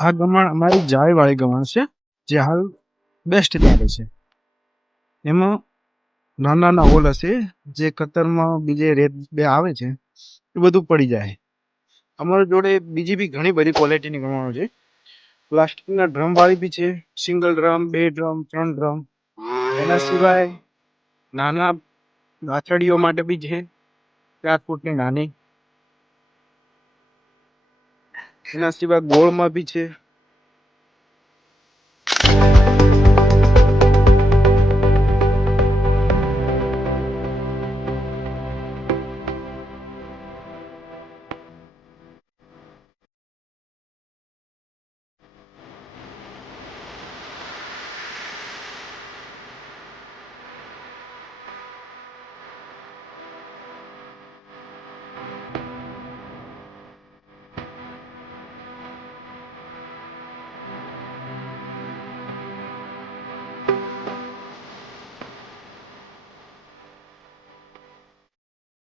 આ ગમાણ અમારી જાળીવાળી ગમાણ છે, જે હાલ બેસ્ટ ચાલે છે. એમાં નાના હોલ હશે, જે કતરમાં બીજે રેત બે આવે છે, એ બધું પડી જાય. અમારી જોડે બીજી બી ઘણી બધી ક્વોલિટીની ગમાણો છે. પ્લાસ્ટિકના ડ્રમવાળી બી છે, સિંગલ ડ્રમ, 2 ડ્રમ, 3 ડ્રમ. એના સિવાય નાના ગાંઠડીઓ માટે બી છે, 4 ફૂટની નાની. એના સિવાય ગોળમાં બી છે,